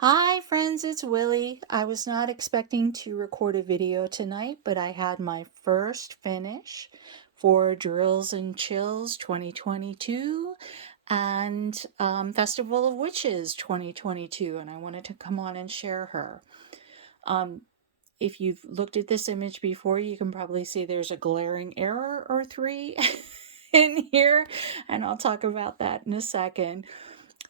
Hi friends, it's Willie. I was not expecting to record a video tonight, but I had my first finish for Drills and Chills 2022 and Festival of Witches 2022, and I wanted to come on and share her. Um, if you've looked at this image before, you can probably see there's a glaring error or three in here, and I'll talk about that in a second.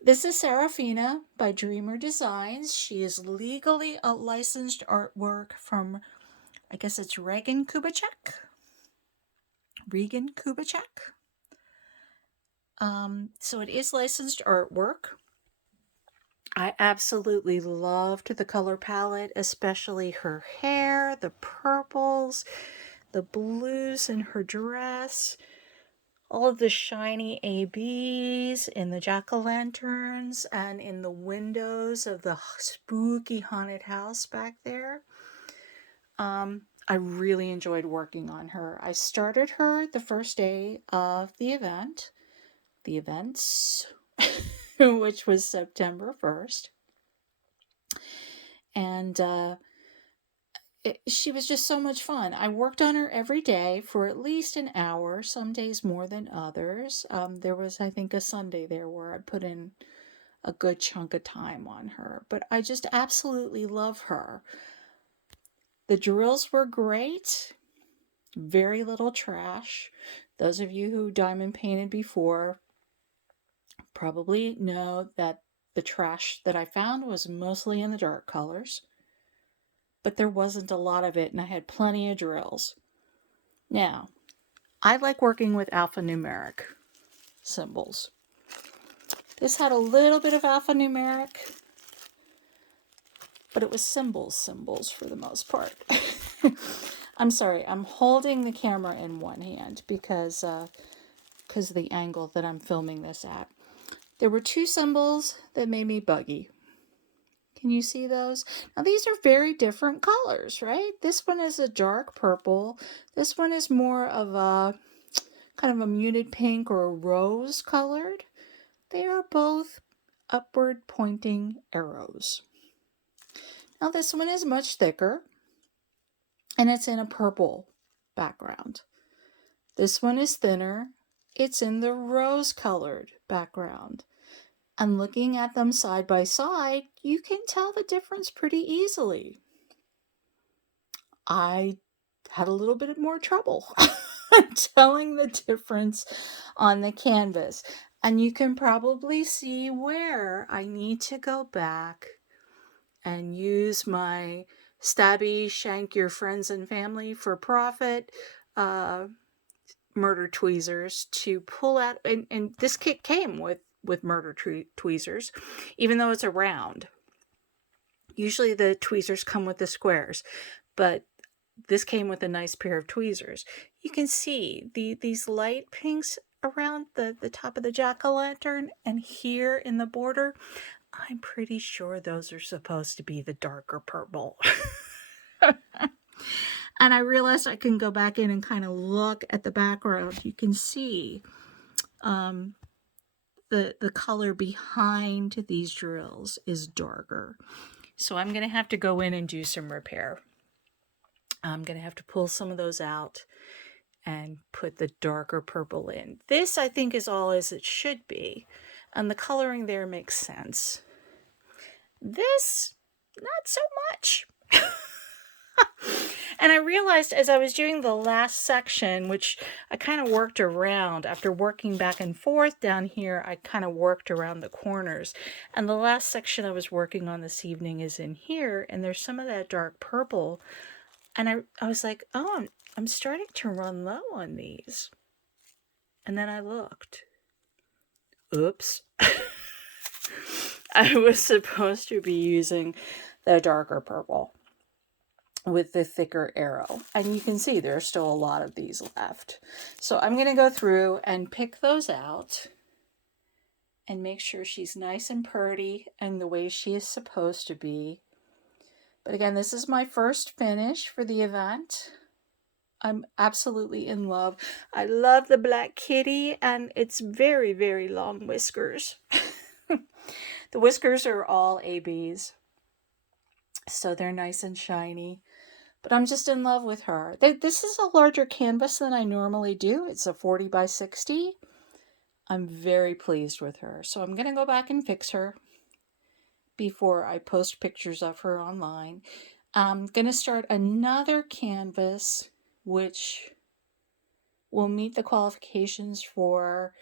This is Seraphina by Dreamer Designs. She is legally a licensed artwork from, I guess it's Regan Kubitschek. So it is licensed artwork. I absolutely loved the color palette, especially her hair, the purples, the blues in her dress, all of the shiny ABs in the jack-o'-lanterns and in the windows of the spooky haunted house back there. I really enjoyed working on her. I started her the first day of the events, which was September 1st. And she was just so much fun. I worked on her every day for at least an hour, some days more than others. There was, I think, a Sunday there where I put in a good chunk of time on her, but I just absolutely love her. The drills were great, very little trash. Those of you who diamond painted before probably know that the trash that I found was mostly in the dark colors, but there wasn't a lot of it, and I had plenty of drills. Now, I like working with alphanumeric symbols. This had a little bit of alphanumeric, but it was symbols for the most part. I'm sorry, I'm holding the camera in one hand because of the angle that I'm filming this at. There were two symbols that made me buggy. Can you see those? Now these are very different colors, right? This one is a dark purple. This one is more of a kind of a muted pink or a rose colored. They are both upward pointing arrows. Now this one is much thicker and it's in a purple background. This one is thinner. It's in the rose colored background. And looking at them side by side, you can tell the difference pretty easily. I had a little bit more trouble telling the difference on the canvas. And you can probably see where I need to go back and use my stabby, shank your friends and family for profit murder tweezers to pull out. And this kit came with murder tweezers, even though it's a round. Usually the tweezers come with the squares, but this came with a nice pair of tweezers. You can see these light pinks around the top of the jack-o'-lantern and here in the border. I'm pretty sure those are supposed to be the darker purple. And I realized I can go back in and kind of look at the background. You can see the color behind these drills is darker. So I'm going to have to go in and do some repair. I'm going to have to pull some of those out and put the darker purple in. This, I think, is all as it should be. And the coloring there makes sense. This, not so much. And I realized as I was doing the last section, which I kind of worked around, after working back and forth down here, I kind of worked around the corners. And the last section I was working on this evening is in here, and there's some of that dark purple. And I was like, oh, I'm starting to run low on these. And then I looked. Oops. I was supposed to be using the darker purple with the thicker arrow. And you can see there's still a lot of these left. So I'm going to go through and pick those out and make sure she's nice and pretty and the way she is supposed to be. But again, this is my first finish for the event. I'm absolutely in love. I love the black kitty and its very, very long whiskers. The whiskers are all ABs, so they're nice and shiny. But I'm just in love with her. This is a larger canvas than I normally do. It's a 40 by 60. I'm very pleased with her. So I'm going to go back and fix her before I post pictures of her online. I'm going to start another canvas which will meet the qualifications for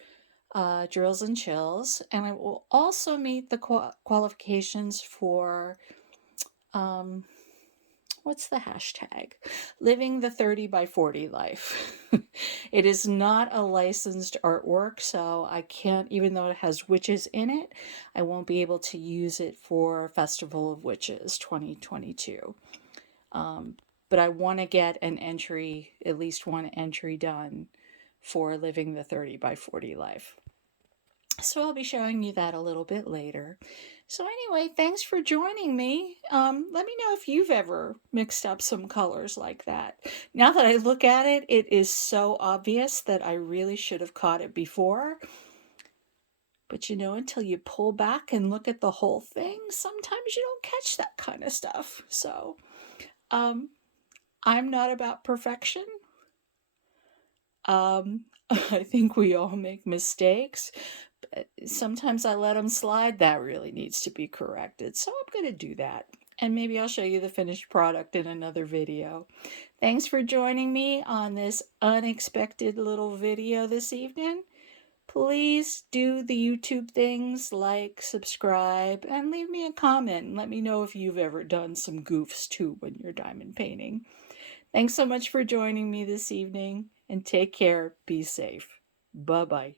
drills and chills, and it will also meet the qualifications for what's the hashtag? Living the 30 by 40 life. It is not a licensed artwork, so I can't, even though it has witches in it, I won't be able to use it for Festival of Witches 2022. But I want to get an entry, at least one entry done for Living the 30 by 40 life. So I'll be showing you that a little bit later. So anyway, thanks for joining me. Let me know if you've ever mixed up some colors like that. Now that I look at it, it is so obvious that I really should have caught it before. But you know, until you pull back and look at the whole thing, sometimes you don't catch that kind of stuff. So I'm not about perfection. I think we all make mistakes. Sometimes I let them slide. That really needs to be corrected. So I'm going to do that. And maybe I'll show you the finished product in another video. Thanks for joining me on this unexpected little video this evening. Please do the YouTube things, like, subscribe, and leave me a comment. And let me know if you've ever done some goofs too when you're diamond painting. Thanks so much for joining me this evening, and take care. Be safe. Bye-bye.